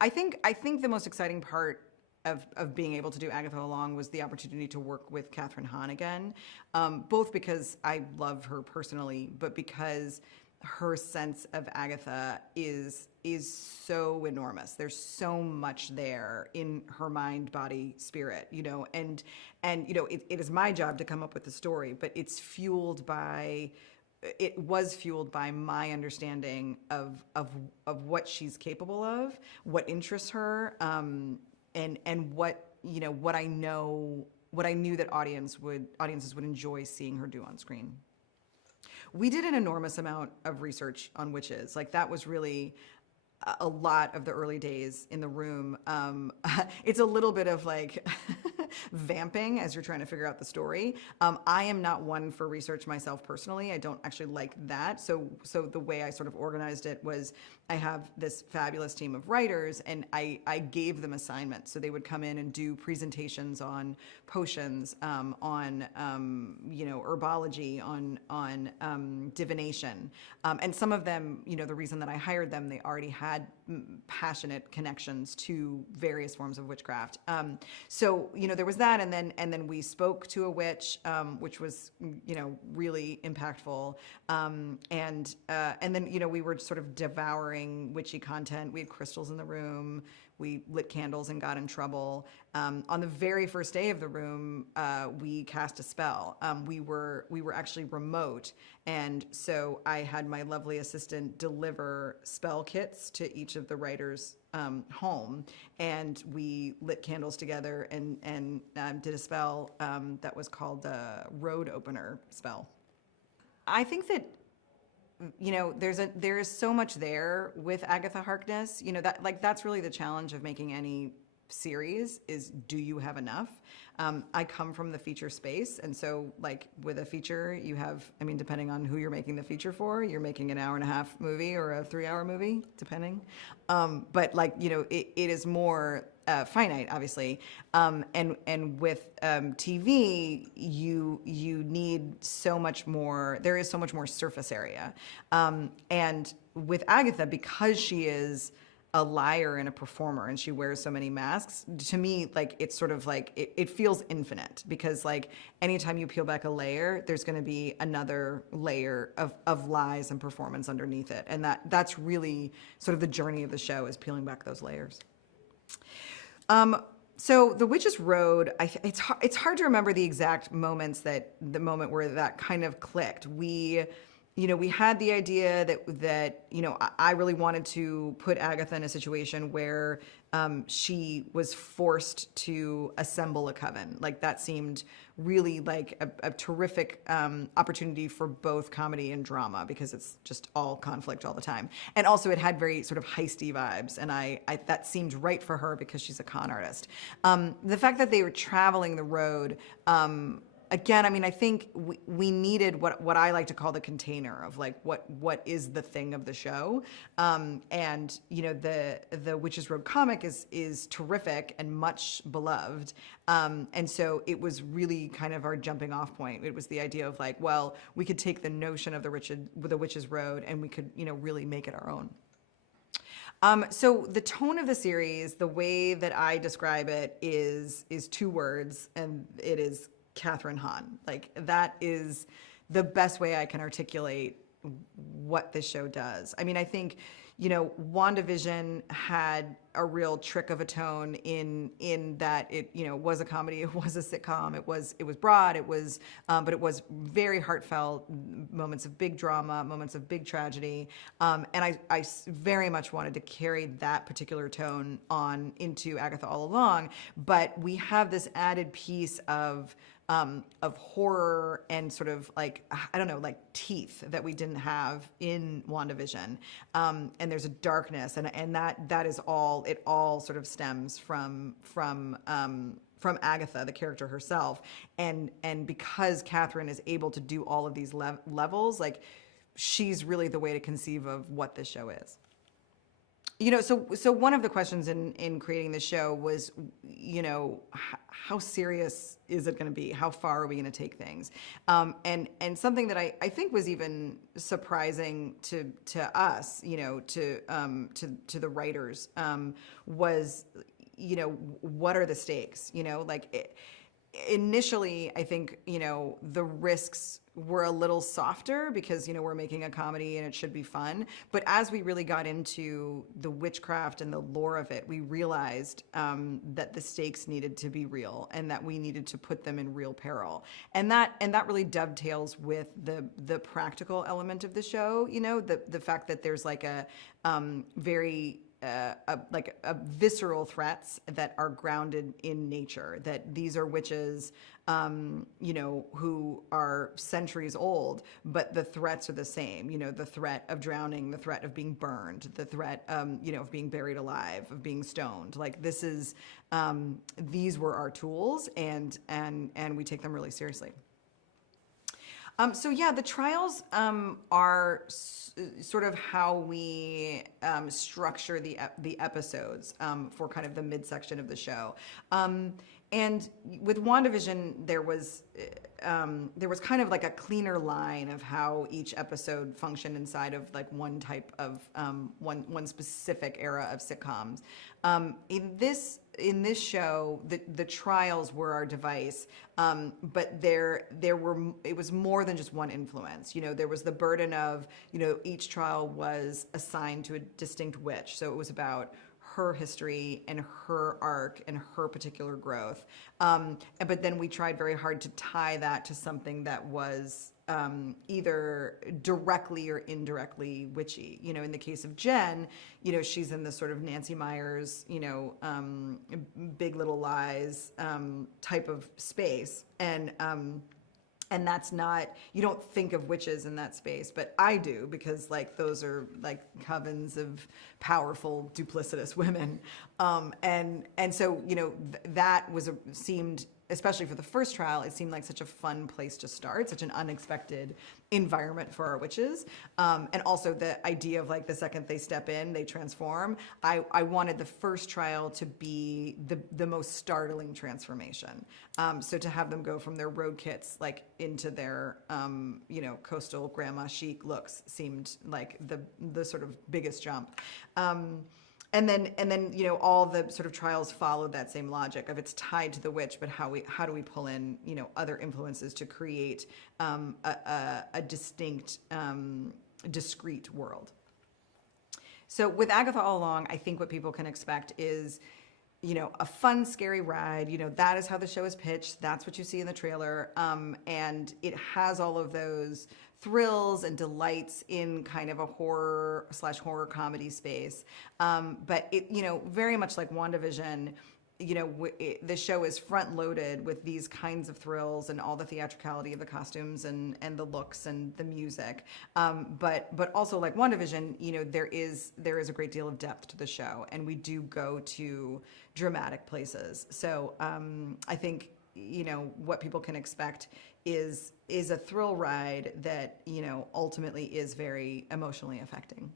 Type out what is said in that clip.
I think the most exciting part of being able to do Agatha All Along was the opportunity to work with Kathryn Hahn again, both because I love her personally, but because her sense of Agatha is so enormous. There's so much there in her mind, body, spirit, and it is my job to come up with the story, but it was fueled by my understanding of what she's capable of, what interests her, and what I knew that audiences would enjoy seeing her do on screen. We did an enormous amount of research on witches. Like, that was really a lot of the early days in the room. It's a little bit of like vamping as you're trying to figure out the story. I am not one for research myself personally. I don't actually like that. So the way I sort of organized it was I have this fabulous team of writers, and I gave them assignments. So they would come in and do presentations on potions, on herbology, on divination, and some of them, the reason that I hired them, they already had passionate connections to various forms of witchcraft. So there was that, and then we spoke to a witch, which was really impactful, and then we were sort of devouring witchy content. We had crystals in the room. We lit candles and got in trouble. On the very first day of the room, we cast a spell. We were actually remote, and so I had my lovely assistant deliver spell kits to each of the writers' home, and we lit candles together and did a spell that was called the Road Opener spell. I think that there is so much there with Agatha Harkness. That's really the challenge of making any series is, do you have enough? I come from the feature space, and so with a feature, you have, depending on who you're making the feature for, you're making an 1.5-hour movie or a 3-hour movie, depending. But it is more finite, obviously. And with TV, you need so much more. There is so much more surface area. And with Agatha, because she is a liar and a performer, and she wears so many masks, to me, it's sort of it feels infinite, because anytime you peel back a layer, there's going to be another layer of lies and performance underneath it, and that's really sort of the journey of the show, is peeling back those layers. So The Witch's Road, it's hard to remember the exact moments, the moment where that kind of clicked. We had the idea that I really wanted to put Agatha in a situation where she was forced to assemble a coven. That seemed really like a terrific opportunity for both comedy and drama, because it's just all conflict all the time. And also it had very sort of heisty vibes, and I that seemed right for her because she's a con artist. The fact that they were traveling the road, again, I think we needed what I like to call the container of what is the thing of the show, and the Witch's Road comic is terrific and much beloved, and so it was really kind of our jumping off point. It was the idea of we could take the notion of the Witch's Road, and we could really make it our own. So the tone of the series, the way that I describe it is 2 words, and it is Kathryn Hahn. That is the best way I can articulate what this show does. I think, WandaVision had a real trick of a tone in that it, was a comedy, it was a sitcom, it was broad, but it was very heartfelt, moments of big drama, moments of big tragedy, and I very much wanted to carry that particular tone on into Agatha All Along, but we have this added piece of horror and sort of teeth that we didn't have in WandaVision. And there's a darkness, and that is all, it all sort of stems from Agatha, the character herself. And because Kathryn is able to do all of these levels, she's really the way to conceive of what this show is. So one of the questions in creating the show was, how serious is it going to be? How far are we going to take things? And something that I think was even surprising to us, to the writers, was, what are the stakes? Initially, I think, the risks were a little softer because, we're making a comedy and it should be fun. But as we really got into the witchcraft and the lore of it, we realized that the stakes needed to be real and that we needed to put them in real peril. And that really dovetails with the practical element of the show, the fact that there's like a very visceral threats that are grounded in nature, that these are witches, who are centuries old, but the threats are the same, the threat of drowning, the threat of being burned, the threat, of being buried alive, of being stoned. Like this is, these were our tools, and we take them really seriously. The trials are sort of how we structure the episodes for kind of the midsection of the show. And with WandaVision, there was kind of like a cleaner line of how each episode functioned inside of like one type of one specific era of sitcoms. In this show, the trials were our device, but it was more than just one influence. There was the burden of, each trial was assigned to a distinct witch, so it was about her history and her arc and her particular growth. But then we tried very hard to tie that to something that was either directly or indirectly witchy. In the case of Jen, she's in this sort of Nancy Meyers, Big Little Lies type of space. And that's not, you don't think of witches in that space, but I do, because like those are like covens of powerful, duplicitous women. And so, that seemed, especially for the first trial, it seemed like such a fun place to start, such an unexpected environment for our witches. And also the idea of like the second they step in, they transform. I wanted the first trial to be the most startling transformation. So to have them go from their road kits like into their coastal grandma chic looks seemed like the sort of biggest jump. And then all the sort of trials followed that same logic of it's tied to the witch, but how do we pull in other influences to create a distinct, discrete world. So with Agatha All Along, I think what people can expect is a fun, scary ride. That is how the show is pitched. That's what you see in the trailer. And it has all of those thrills and delights in kind of a horror comedy space. But it, very much like WandaVision, the show is front loaded with these kinds of thrills and all the theatricality of the costumes and the looks and the music. But also like WandaVision, there is a great deal of depth to the show, and we do go to dramatic places. So I think, what people can expect is a thrill ride that, ultimately is very emotionally affecting.